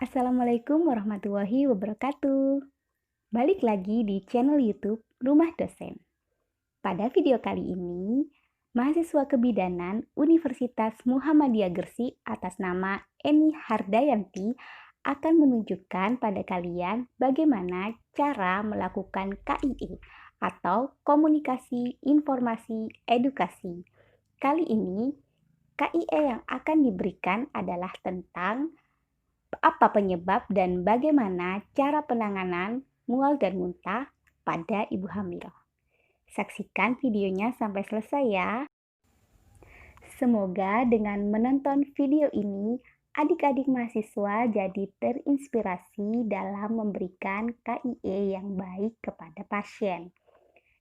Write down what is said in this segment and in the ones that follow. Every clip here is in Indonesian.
Assalamualaikum warahmatullahi wabarakatuh. Balik lagi di channel YouTube Rumah Dosen. Pada video kali ini, mahasiswa kebidanan Universitas Muhammadiyah Gresik atas nama Eni Hardayanti akan menunjukkan pada kalian bagaimana cara melakukan KIE atau Komunikasi Informasi Edukasi. Kali ini, KIE yang akan diberikan adalah tentang apa penyebab dan bagaimana cara penanganan mual dan muntah pada ibu hamil. Saksikan videonya sampai selesai ya. Semoga dengan menonton video ini, adik-adik mahasiswa jadi terinspirasi dalam memberikan KIE yang baik kepada pasien.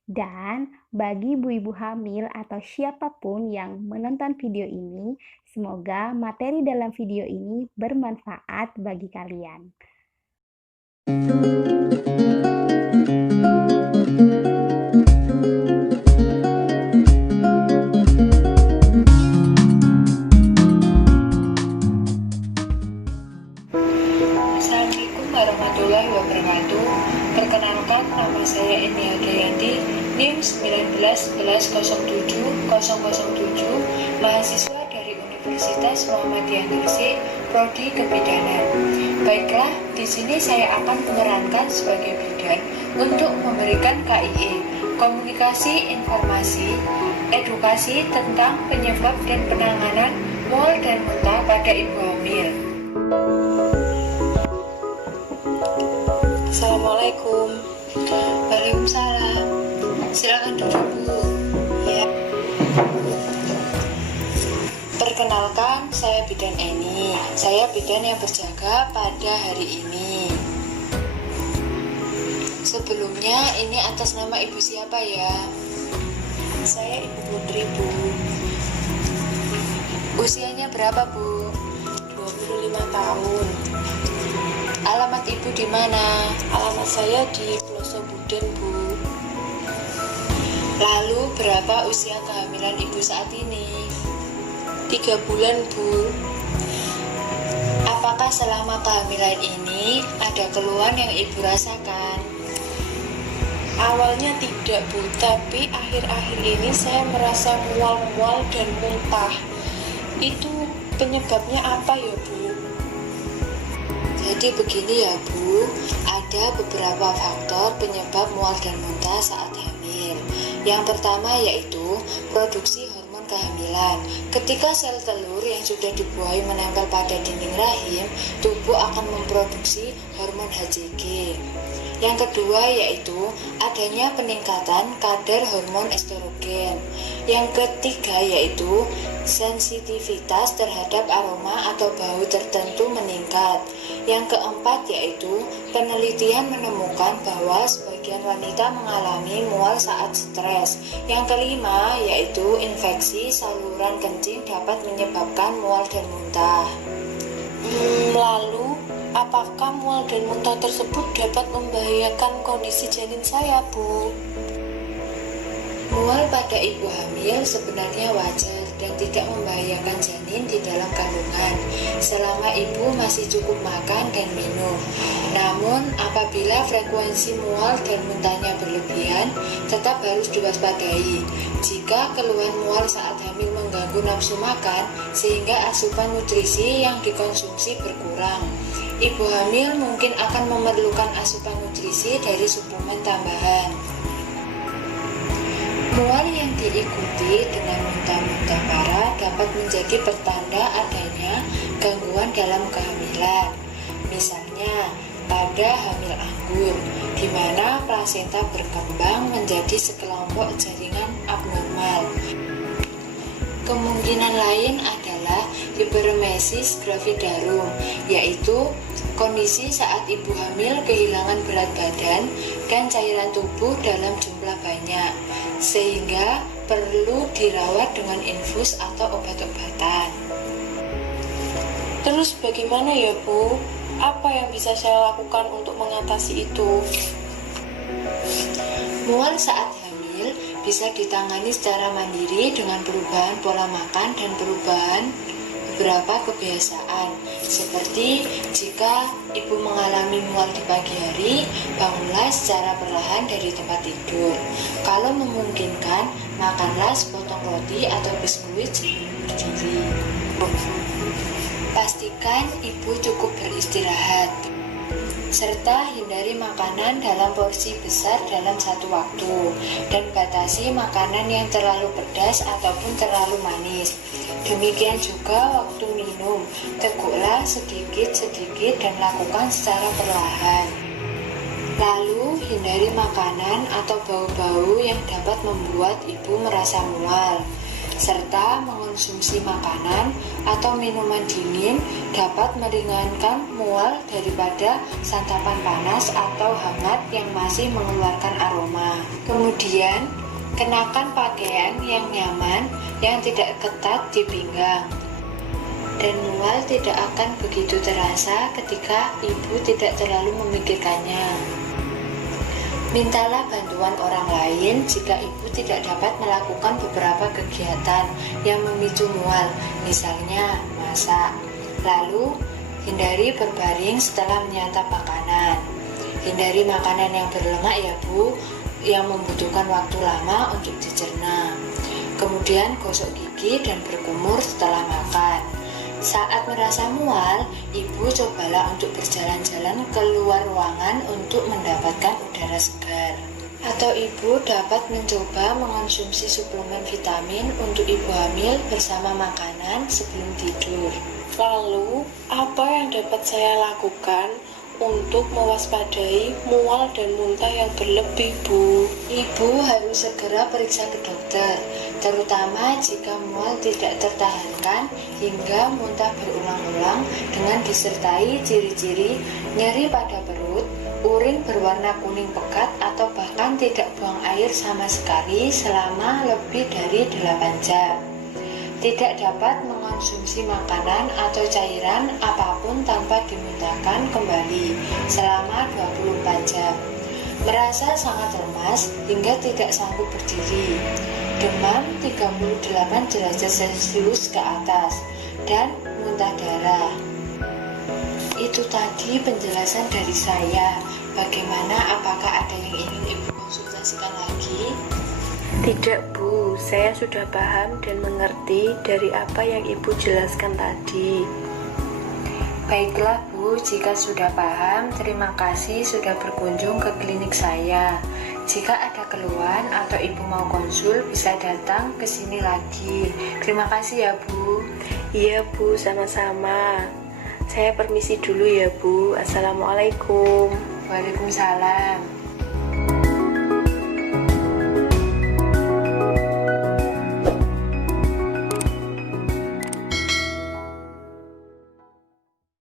Dan bagi ibu-ibu hamil atau siapapun yang menonton video ini, semoga materi dalam video ini bermanfaat bagi kalian. Assalamualaikum warahmatullahi wabarakatuh. Perkenalkan, nama saya Eni Hardayanti, NIM 1911070007, mahasiswa dari Universitas Muhammadiyah Gresik, Prodi Kebidanan. Baiklah, di sini saya akan memerankan sebagai bidan untuk memberikan KIE, Komunikasi Informasi Edukasi tentang penyebab dan penanganan mual dan muntah pada ibu hamil. Assalamualaikum. Waalaikumsalam. Silakan duduk, Bu. Ya. Perkenalkan, saya bidan Eni. Saya bidan yang berjaga pada hari ini. Sebelumnya, ini atas nama ibu siapa ya? Saya Ibu Putri, Bu. Usianya berapa, Bu? 25 tahun. Alamat ibu di mana? Alamat saya di Ploso Buden, Bu. Lalu berapa usia kehamilan ibu saat ini? 3 bulan, Bu. Apakah selama kehamilan ini ada keluhan yang ibu rasakan? Awalnya tidak, Bu, tapi akhir-akhir ini saya merasa mual-mual dan muntah. Itu penyebabnya apa ya, Bu? Jadi begini ya, Bu, ada beberapa faktor penyebab mual dan muntah saat hamil. Yang pertama yaitu produksi hormon kehamilan. Ketika sel telur yang sudah dibuahi menempel pada dinding rahim, tubuh akan memproduksi hormon HCG. Yang kedua yaitu adanya peningkatan kadar hormon estrogen. Yang ketiga yaitu sensitivitas terhadap aroma atau bau tertentu meningkat. Yang keempat yaitu penelitian menemukan bahwa sebagian wanita mengalami mual saat stres. Yang kelima yaitu infeksi saluran kencing dapat menyebabkan mual dan muntah. Lalu apakah mual dan muntah tersebut dapat membahayakan kondisi janin saya, Bu? Mual pada ibu hamil sebenarnya wajar dan tidak membahayakan janin di dalam kandungan selama ibu masih cukup makan dan minum. Namun, apabila frekuensi mual dan muntahnya berlebihan, tetap harus diwaspadai. Jika keluhan mual saat hamil mengganggu nafsu makan sehingga asupan nutrisi yang dikonsumsi berkurang, ibu hamil mungkin akan memerlukan asupan nutrisi dari suplemen tambahan. Mual yang diikuti dengan muntah-muntah parah dapat menjadi pertanda adanya gangguan dalam kehamilan. Misalnya, pada hamil anggur, di mana plasenta berkembang menjadi sekelompok jaringan abnormal. Kemungkinan lain adalah hiperemesis gravidarum, yaitu kondisi saat ibu hamil kehilangan berat badan dan cairan tubuh dalam jumlah banyak, sehingga perlu dirawat dengan infus atau obat-obatan. Terus bagaimana ya, Bu? Apa yang bisa saya lakukan untuk mengatasi itu? Mual saat hamil bisa ditangani secara mandiri dengan perubahan pola makan dan perubahan beberapa kebiasaan, seperti jika ibu mengalami mual di pagi hari, bangunlah secara perlahan dari tempat tidur. Kalau memungkinkan, makanlah sepotong roti atau biskuit berdiri. Pastikan ibu cukup beristirahat, serta hindari makanan dalam porsi besar dalam satu waktu, dan batasi makanan yang terlalu pedas ataupun terlalu manis. Demikian juga waktu minum, teguklah sedikit-sedikit dan lakukan secara perlahan. Lalu hindari makanan atau bau-bau yang dapat membuat ibu merasa mual, serta mengonsumsi makanan atau minuman dingin dapat meringankan mual daripada santapan panas atau hangat yang masih mengeluarkan aroma. Kemudian, kenakan pakaian yang nyaman yang tidak ketat di pinggang, dan mual tidak akan begitu terasa ketika ibu tidak terlalu memikirkannya. Mintalah bantuan orang lain jika ibu tidak dapat melakukan beberapa kegiatan yang memicu mual, misalnya masak. Lalu, hindari berbaring setelah menyantap makanan. Hindari makanan yang berlemak ya Bu, yang membutuhkan waktu lama untuk dicerna. Kemudian gosok gigi dan berkumur setelah makan. Saat merasa mual, ibu cobalah untuk berjalan-jalan keluar ruangan untuk mendapatkan udara segar. Atau ibu dapat mencoba mengonsumsi suplemen vitamin untuk ibu hamil bersama makanan sebelum tidur. Lalu, apa yang dapat saya lakukan untuk mewaspadai mual dan muntah yang berlebih, Bu? Ibu harus segera periksa ke dokter, terutama jika mual tidak tertahankan hingga muntah berulang-ulang dengan disertai ciri-ciri nyeri pada perut, urin berwarna kuning pekat atau bahkan tidak buang air sama sekali selama lebih dari 8 jam. Tidak dapat mengonsumsi makanan atau cairan apapun tanpa dimuntahkan kembali selama 24 jam. Merasa sangat lemas hingga tidak sanggup berdiri. Demam 38 derajat Celcius ke atas dan muntah darah. Itu tadi penjelasan dari saya. Bagaimana, apakah ada yang ingin Ibu konsultasikan lagi? Tidak, Bu. Saya sudah paham dan mengerti dari apa yang Ibu jelaskan tadi. Baiklah Bu, jika sudah paham, terima kasih sudah berkunjung ke klinik saya. Jika ada keluhan atau Ibu mau konsul, bisa datang ke sini lagi. Terima kasih ya Bu. Iya Bu, sama-sama. Saya permisi dulu ya Bu. Assalamualaikum. Waalaikumsalam.